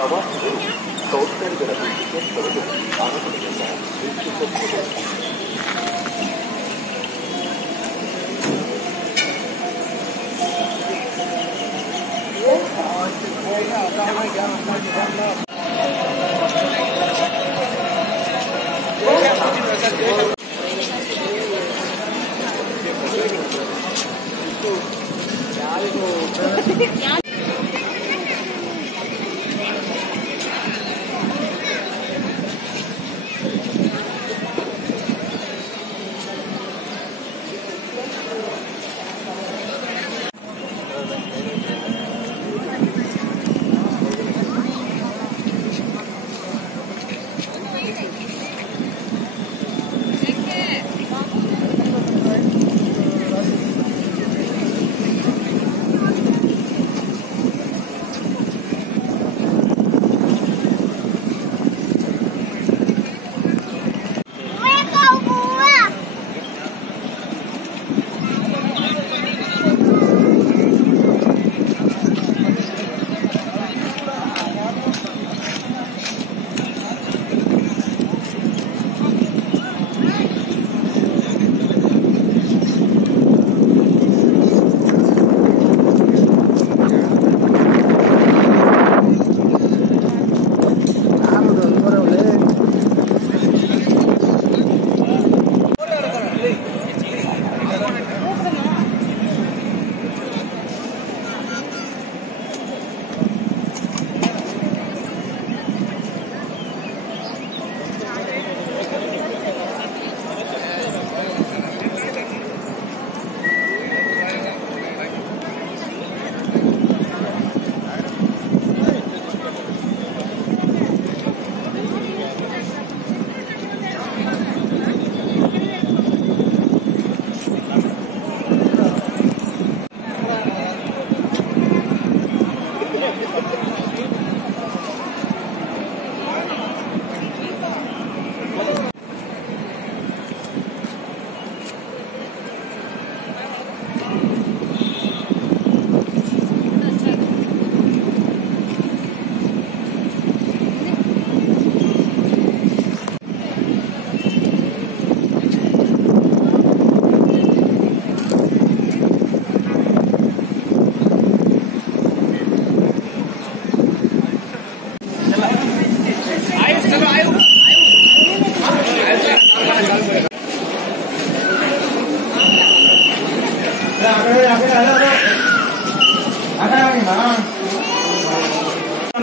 ಪ್ರವಾಸಿಗರು ಸೌಕರ್ಯಗಳ ಟಿಕೆಟ್ ಪಡೆದು ಆನಂದದಿಂದ ವೀಕ್ಷಿಸಬಹುದು.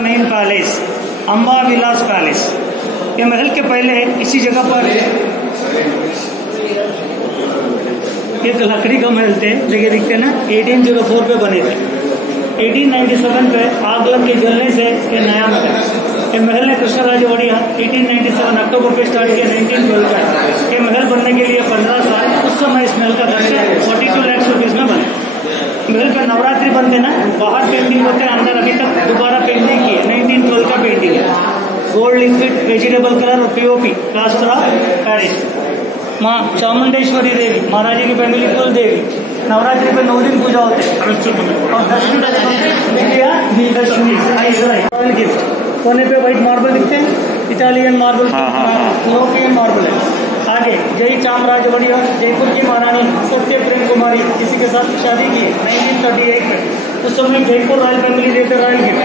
मेन पैलेस अम्बा विलास पैलेस, ये महल के पहले इसी जगह पर एक लकड़ी का महल थे, देखिए दिखते ना 1804 पे बने थे। 1897 पे आग लग के जलने से ये नया महल, ये महल ने कृष्णराज वड़िया 1897 अक्टूबर पे स्टार्ट किया 1912 का। ये महल बनने के लिए 15 साल, उस समय इस महल का खर्च 42 लाख रुपीज में बना। महल पे नवरात्रि बनते ना, बाहर पेंटिंग होते हैं, अंदर अभी तक दोबारा पेंटिंग की है, 1912 का पेंटिंग है। गोल्ड लिक्विड वेजिटेबल कलर और पीओपी प्लास्टर ऑफ पेरिस। माँ चामुंडेश्वरी देवी, महाराज की फैमिली कुल देवी, नवरात्रि पे 9 दिन पूजा होते हैं। और दशमी गिफ्ट कोने पे व्हाइट मार्बल दिखते हैं, इटालियन मार्बल, यूरोपियन मार्बल है। आगे जय चामराज वड़िया, जयपुर की महारानी सत्य प्रेम कुमारी किसी के साथ शादी की 1938 में। उस समय जयपुर रॉयल फैमिली देते रॉयल गिफ्ट।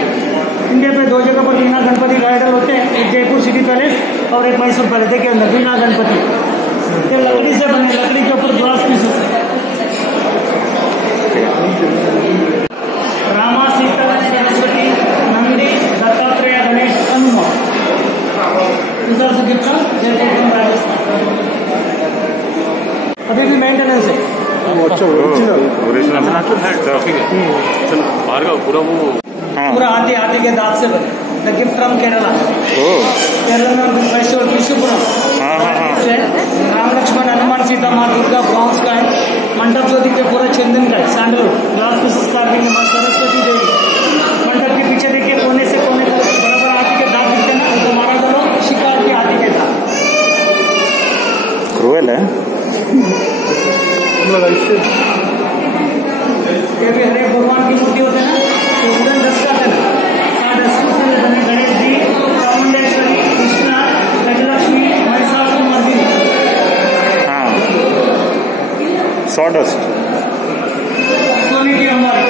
इंडिया पे 2 जगह पर वीणा गणपति राइडर होते हैं, एक जयपुर सिटी पैलेस और एक मैसूर पैलेस। देखिए अंदर वीणा गणपति, ये लकड़ी से बने, लकड़ी के ऊपर glass pieces. Rama Sita Saraswati Nandi Dattatreya Ganesh Hanuman, gift Jaipur Rajasthan. अभी भी मेंटेनेंस है, पूरा हाथी के दांत से बने। The gift from Kerala, Kerala में त्रिशूपुरम, राम लक्ष्मण हनुमान सीता माँ दुर्गा ब्रॉन्ज का है। मंडप जो दिखते पूरा चंदन का है, सैंडलवुड ग्लास पीसेस कार्विंग। माँ सरस्वती देवी, मंडप के पीछे देखिए कोने से कोने तक बराबर हाथी के दांत दिखते ना, तो हमारा दोनों शिकार के हाथी के दांत। क्रूएल है हरे भगवान की मूर्ति होते हैं ना, तो उधर दस का है ना, 10 बने गणेश डस्ट सोने की हमारे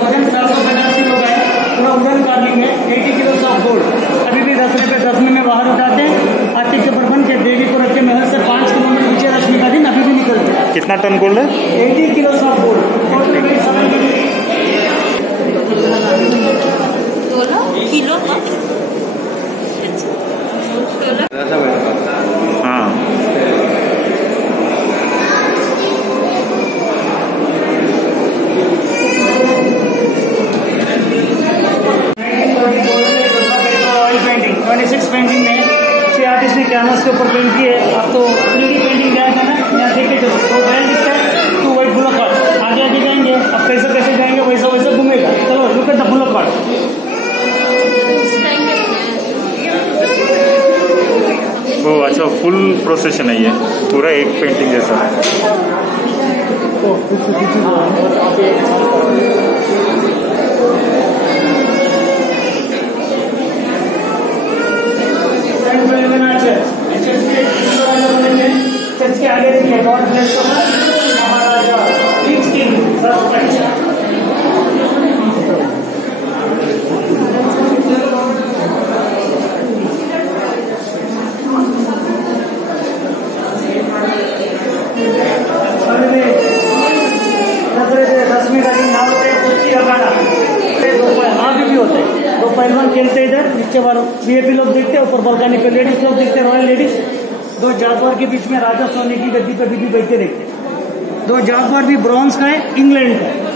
वजन 750 किलो का है, पूरा वुडन कार्विंग है, 80 किलो ऑफ गोल्ड। अभी भी 10 रुपये 10 में बाहर उठाते हैं। आतिक के बर्बन के देवी को रखे महल से 5 किलोमीटर पीछे रश्मि का दिन अभी भी निकलते हैं। कितना टन गोल्ड है? 80 किलो ऑफ गोल्ड। किलो हाँ पेंटिंग में 6 आर्टिस्ट ने कैनवस के ऊपर पेंट किए। अब तो 3D पेंटिंग गया था ना, यहाँ देखे चलो तो बैल दिखता है, 2 वाइट बुलक कार्ड। आगे आगे जाएंगे, अब कैसे कैसे जाएंगे वैसा वैसा घूमेगा। चलो look at the bullock card. वो अच्छा फुल प्रोसेशन है ये, पूरा एक पेंटिंग जैसा। चर्च के आगे देखिए गॉड ब्लेस महाराजा किंग रश्मि का दिन यहाँ होते हैं, कुश्ती अखाड़ा आगे भी होते हैं। 2 पहलवान खेलते इधर, नीचे वालों वीआईपी लोग देखते हैं, ऊपर बालकनी पे लेडीज लोग देखते हैं, रॉयल लेडीज। 2 जागवार के बीच में राजा सोने की गद्दी पे भी बैठे देखते हैं। 2 जागवार भी ब्रॉन्ज का है, इंग्लैंड का है।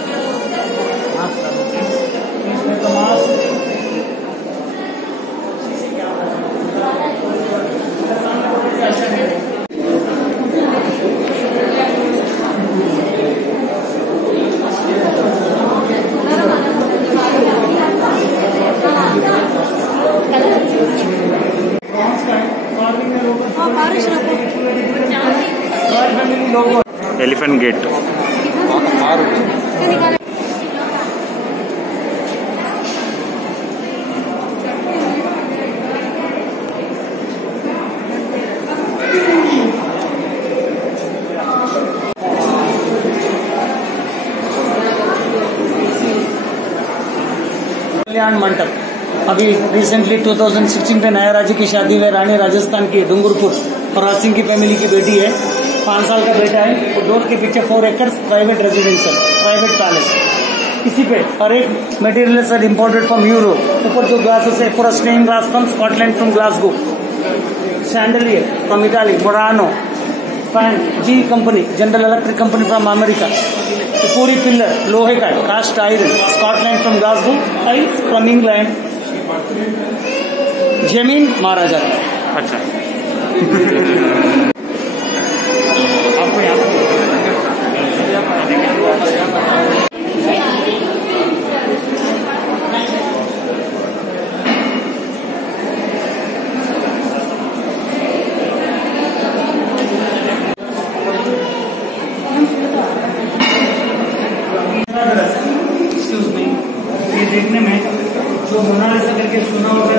Elephant gate. कल्याण मंडप अभी रिसेंटली 2016 पे नया राजा की शादी हुई। रानी राजस्थान की डूंगरपुर और राज सिंह की फैमिली की बेटी है। 5 साल का बेटा है। डोर के पीछे 4 एकड़ प्राइवेट रेजिडेंशियल प्राइवेट पैलेस। इसी पे हर एक material sir imported from Europe. ऊपर जो ग्लासेस है पूरा stain glass from Scotland from Glasgow. Chandelier from Italy, Murano fan G company, General Electric Company from America. पूरी पिलर लोहे का cast iron, Scotland from Glasgow, tiles from England. जमीन महाराजा का। अच्छा आपको यहाँ ये देखने में जो मोनालिसा करके सुना होगा।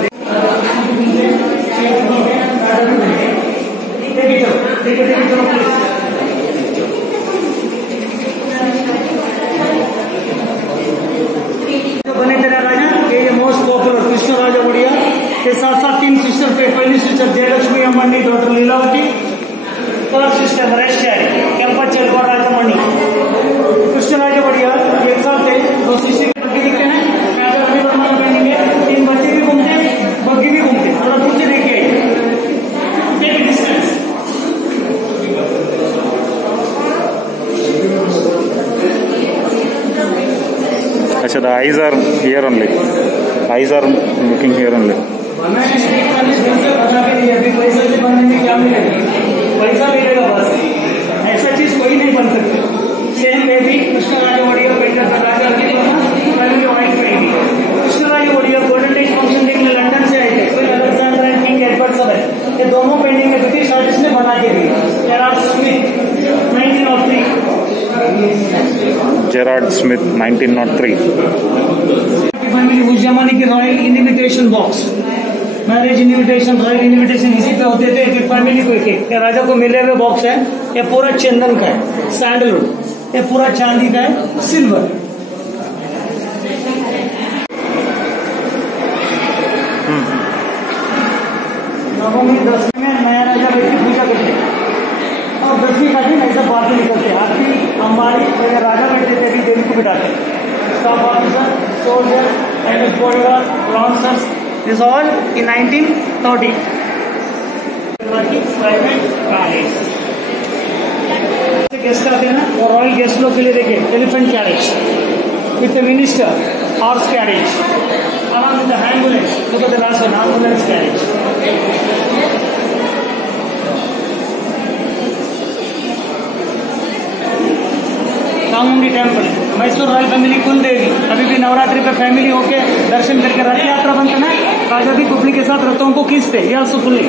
बने तेरा राजा ये मोस्ट पॉपुलर कृष्ण राजा बढ़िया के साथ साथ 3 सिस्टर पे। पहली sister Jayalakshmi Ambani, doctor Leelavati. 3rd sister रश्यारी कैंपा चलवा राजमणि। कृष्ण राजा बढ़िया एक साथ थे। 2 शिष्य के बग्गी दिखते हैं, 3 बच्चे भी घूमते हैं, बग्गी भी घूमते हैं। थोड़ा दूर से देखिए, टेक डिस्टेंस। अच्छा, the eyes are here only. Eyes are looking here only. पैसा भी बनने में क्या मिलेगा? पैसा मिलेगा बस, ऐसा चीज कोई नहीं बन सकती। सेम वे भी कृष्ण राजा वड़िया पेंटर का राजा की वाइट पेंटिंग। कृष्ण राजा वड़िया गोल्डन डेज फंक्शन देखने लंदन से आए थे। कोई अलेक्जेंडर एंड किंग एडवर्ड सब है। ये दोनों पेंटिंग में ब्रिटिश आर्टिस्ट ने बना के दी। Gerard Smith 1903। Gerard Smith 1903। Family उस जमाने की royal invitation box, marriage invitation, royal invitation इसी पे होते थे। एक फैमिली को एक राजा को मिले हुए बॉक्स है। ये पूरा चंदन का है, सैंडलवुड। ये पूरा चांदी का है, सिल्वर। नवमी 10वीं में नया राजा बैठ की पूजा करते हैं और 10वीं का दिन ऐसा बाहर निकलते हैं। हाथी अंबारी वगैरह राजा बैठते थे, देवी को बिठाते हैं। Staff officer, soldier and bodyguard, lancers, this all in 1930। Private car guest आते हैं ना, और रॉयल गेस्ट लोग के लिए देखिए elephant carriage with minister, horse carriage, along with the ambulance. Look at the last one, ambulance carriage. Chamundi temple, Mysore royal family कुल देवी अभी भी नवरात्रि पे फैमिली होके दर्शन करके रथ यात्रा बनते ना, राजा भी कुपली के साथ रथों को खींचते। ये also fully.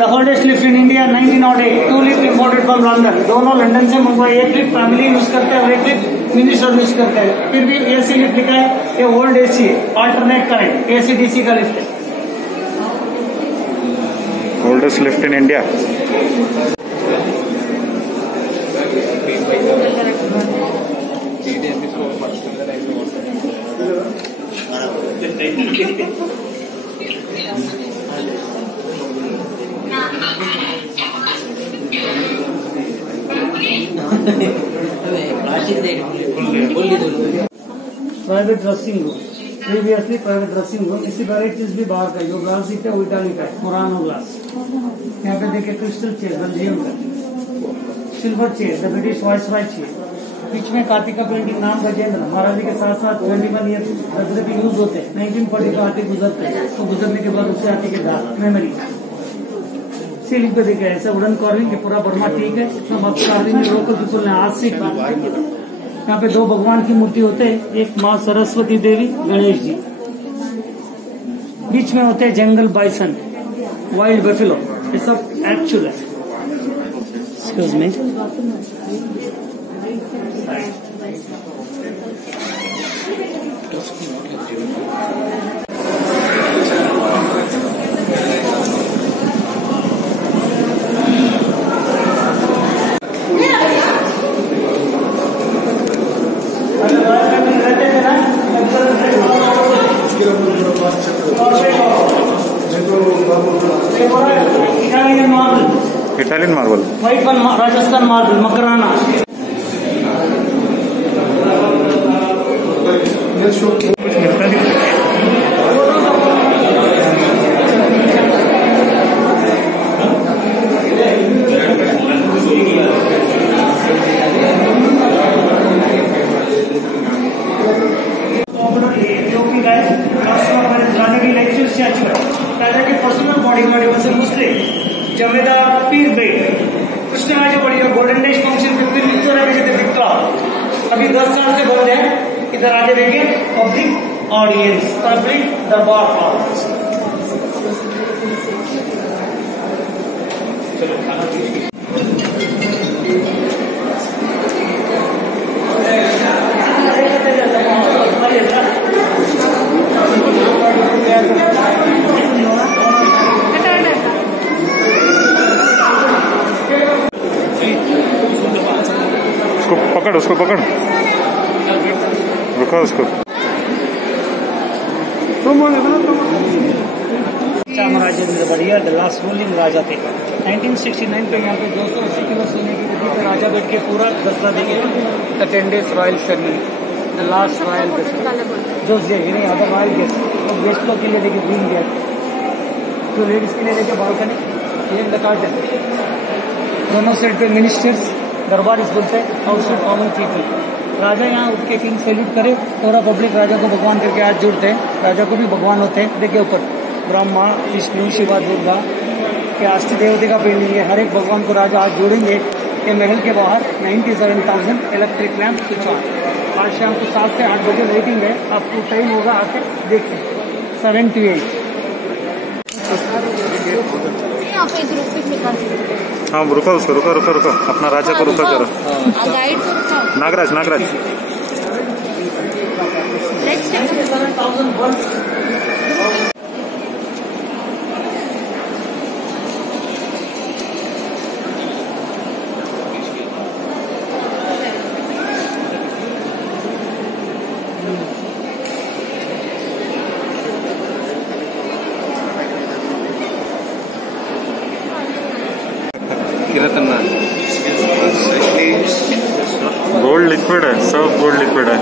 The oldest lift in India 1908, 2 lift imported from London। दोनों लंदन से मंगवाए। एक लिफ्ट फैमिली यूज करते हैं और एक लिफ्ट मिनिस्टर यूज करते हैं। फिर भी एसी लिफ्ट लिखा है, ये ओल्ड एसी है, अल्टरनेट करंट, एसी डीसी का लिफ्ट है। Oldest lift in India. Private dressing room, previously private dressing room. इसी का एक चीज भी बाहर का, जो ग्लास दिखता है वो इटाली का है, मुरानो ग्लास। यहाँ पे देखिए क्रिस्टल चेयर, बेल्जियम का, silver chair, the British viceroy chair. बीच में कार्तिका पेंटिंग, नाम गजेंद्र। महाराज के साथ साथ 21 ईयर गजरे भी यूज होते हैं। 1940 का हाथी गुजरते हैं, तो गुजरने के बाद उससे हाथी के दाग मेमोरी। सीलिंग पे देखा ऐसा वुडन कार्विंग, पूरा बर्मा ठीक है, लोकल पीपल ने आज से। यहाँ पे 2 भगवान की मूर्ति होते हैं, एक माँ सरस्वती देवी, गणेश जी। बीच में होते हैं जंगल बाइसन, वाइल्ड बफेलो, ये सब एक्चुअल है। Excuse me, Italian marble, white one, Rajasthan marble, Makrana. राजा के पर्सनल बॉडी में मुस्लिम जमेदार पीर बेग कृष्णराज बड़ी गोल्डन डेज फंक्शन 15 विक्टोरिया के जैसे विक्टोरिया अभी 10 साल से बंद है। इधर आगे देखिए पब्लिक ऑडियंस, पब्लिक दरबार हॉल। उसको पकड़, रुका उसको। चामराजेंद्र बढ़िया द लास्ट रूलिंग राजा थे। 1969 पे यहाँ पे 280 किलो सोने की गद्दी पे राजा बैठ के पूरा दसरा देंगे। The 10 days royal ceremony, the last royal guest, जो नहीं आता रॉयल गेस्ट, तो गेस्ट लोग के लिए देखिए ग्रीन गेट, जो लेडीज के लिए देखिए बालकनी, ये द गार्डन। दोनों साइड पे मिनिस्टर्स, दरबार इस बोलते हैं, आउटसाइड कॉमन पीपल। राजा यहाँ उठ के किंग सैल्यूट करे, पूरा पब्लिक राजा को भगवान करके हाथ जोड़ते हैं। राजा को भी भगवान होते हैं, देखिए ऊपर ब्रह्मा, विष्णु, शिवा, दुर्गा के अष्ट देवते का पेंटिंग है। हर एक भगवान को राजा हाथ जोड़ेंगे। ये महल के बाहर 97,000 इलेक्ट्रिक लैंप स्विच ऑन। आज शाम को 7 से 8 बजे वेटिंग है, आपको टाइम होगा आके देख सकते। 7 to 8। हाँ रुको उसको, रुको रुको रुको, अपना राजा को रुका करो। नागराज, नागराज। करना गोल्ड लिक्विड है, सब गोल्ड लिक्विड है।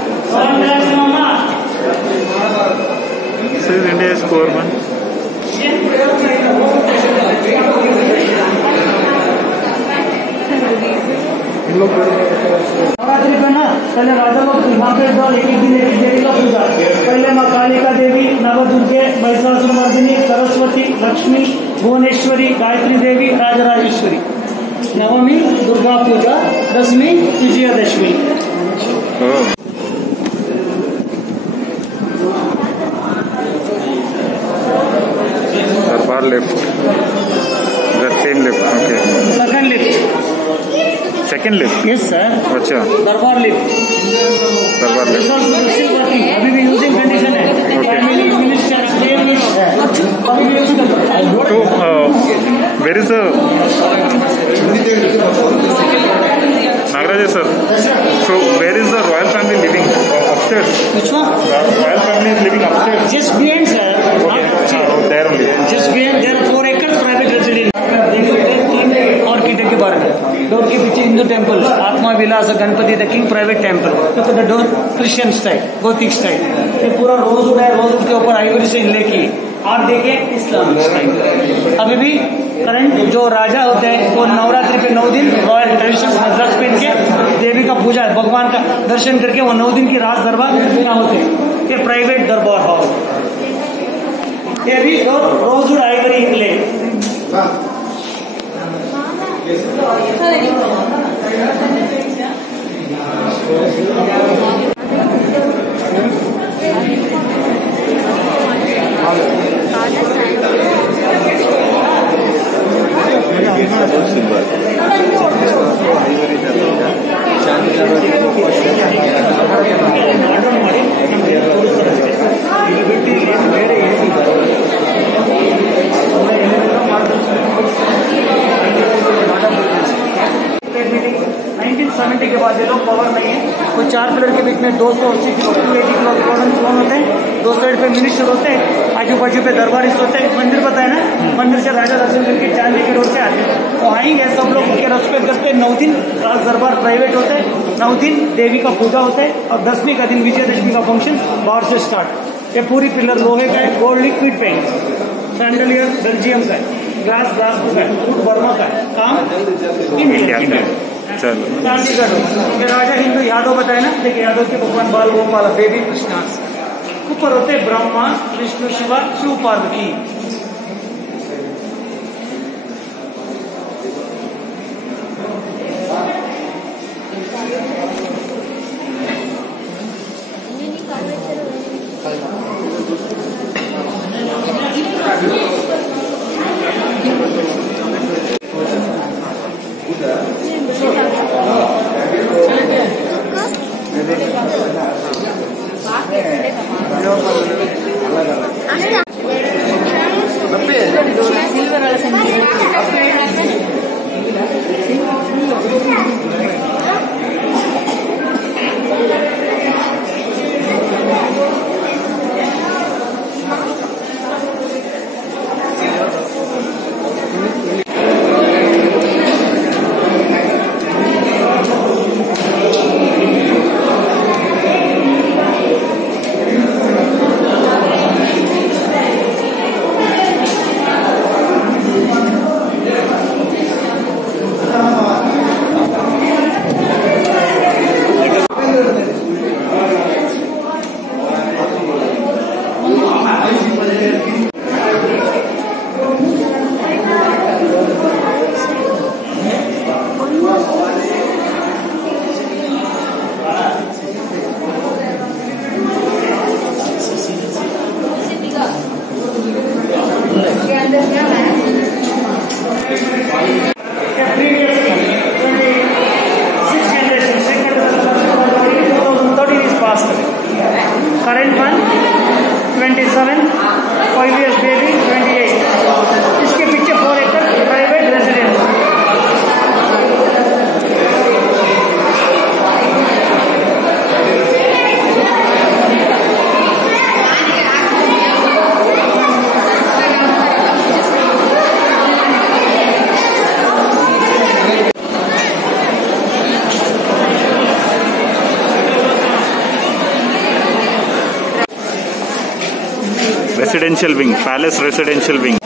India is core one. Navratri पे ना पहले राजा लोग वहाँ पे एक दिन एक देवी का पूजा। पहले माँ कालिका देवी, नवदुर्गे, महिषासुरमर्दिनी, सरस्वती, लक्ष्मी, भुवनेश्वरी, गायत्री देवी, राजराजेश्वरी। नवमी दुर्गा पूजा, दसवीं विजयादशमी। दरबार lift, same lift, okay. Second lift, second lift, yes sir. अच्छा, दरबार लिफ्ट, दरबार लिफ्ट। अभी भी यूजिंग कंडीशन है। तो where is the Nagaraj sir, so where is the royal family living? Upstairs? Which one? Royal family is living upstairs? Just behind, sir. Okay, there only. Just behind, there are 4 acres private residence. Architect के बारे में, door के पीछे Hindu temple, Atma Vilas Ganpati the king private temple. तो the door Christian style, Gothic style. ये पूरा rosewood है, rosewood के ऊपर आइवरी से इनले की। आप देखिए इस्लामिक स्टाइल। अभी भी करंट जो राजा होते हैं वो नवरात्रि पे 9 दिन रॉयल ट्रेडिशनल ड्रेस पहन के देवी का पूजा है, भगवान का दर्शन करके वो 9 दिन की रात दरबार क्या होते हैं। ये प्राइवेट दरबार हॉल, ये भी रोजवुड आइवरी इनले। के बाद ये लोग पावर नहीं है। कोई 4 पिलर के बीच में 280 किलो 280 किलो लोन होते हैं। 2 साइड पे मिनिस्टर होते हैं, आजू बाजू पे दरबारिस होते हैं। मंदिर पता है ना, मंदिर से राजा दर्शन करके चांदी के रोड से आते हैं। तो आएंगे सब लोग उनके रेस्पेक्ट करते हैं। 9 दिन राज दरबार प्राइवेट होते हैं, 9 दिन देवी का पूजा होता है और 10वीं का दिन विजयदशमी का फंक्शन बाहर से स्टार्ट। ये पूरी पिलर लोहे का है, गोल्ड लिक्विड पेंट, सैंडलियर बेल्जियम का है, ग्लास का है, बर्मा का है, काम इंडिया का है। राजा हिंदू यादव बताए ना, देखिए यादव के भगवान बाल गोपाल देवी कृष्णा ऊपर होते Brahma Vishnu Shiva Shiv Parvati. Residential wing, palace residential wing.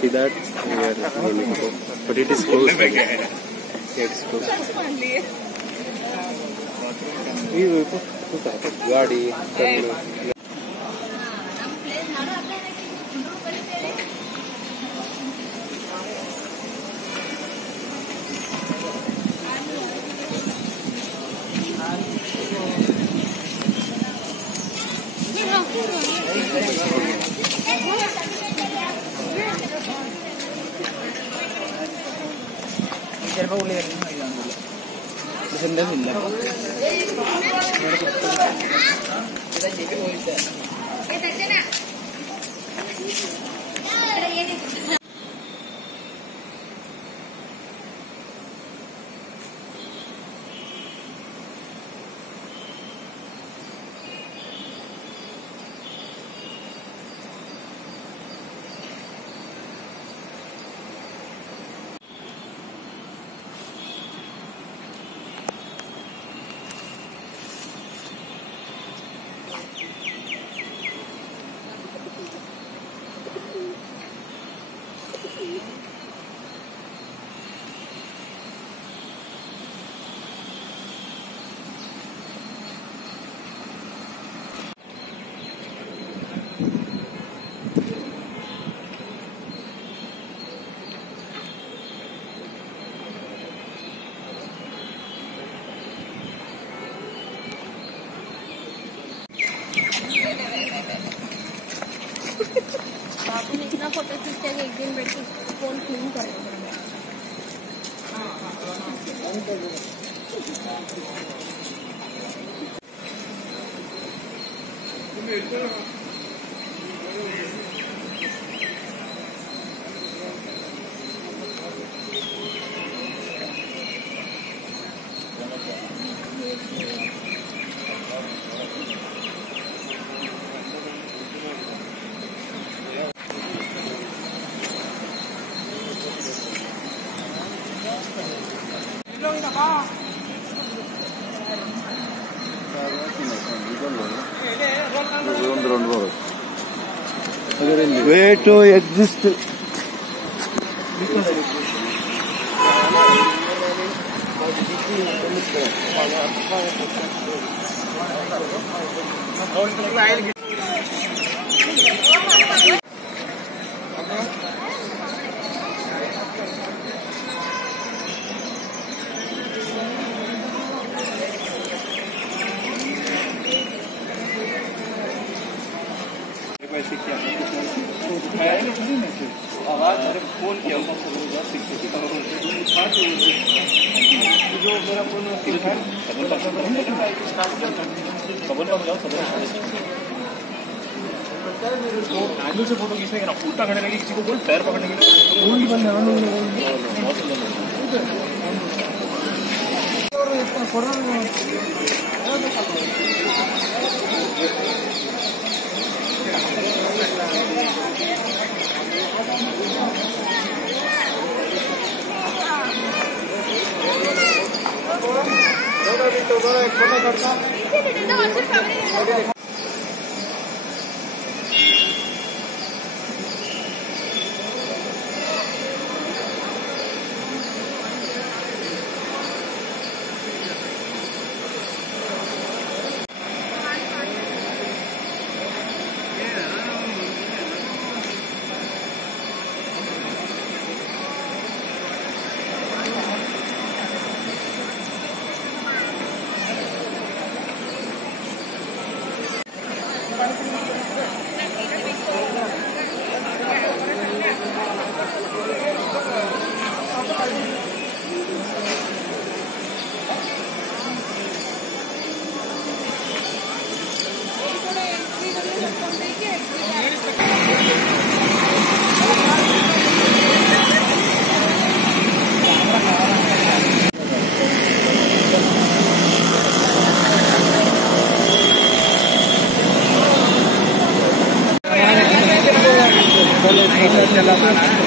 See that we are aiming for, but it is closed. It's closed. गाड़ी इतना फोटो खींचते हैं एक दिन बैठ के फोन क्लीन कर way to exist. आवाज अरे फोन किया जो मेरा फोन एंगल से फोटो खींचने का उल्टा खड़े रहेगी किसी को बोल पैर पकड़ने के चला था ना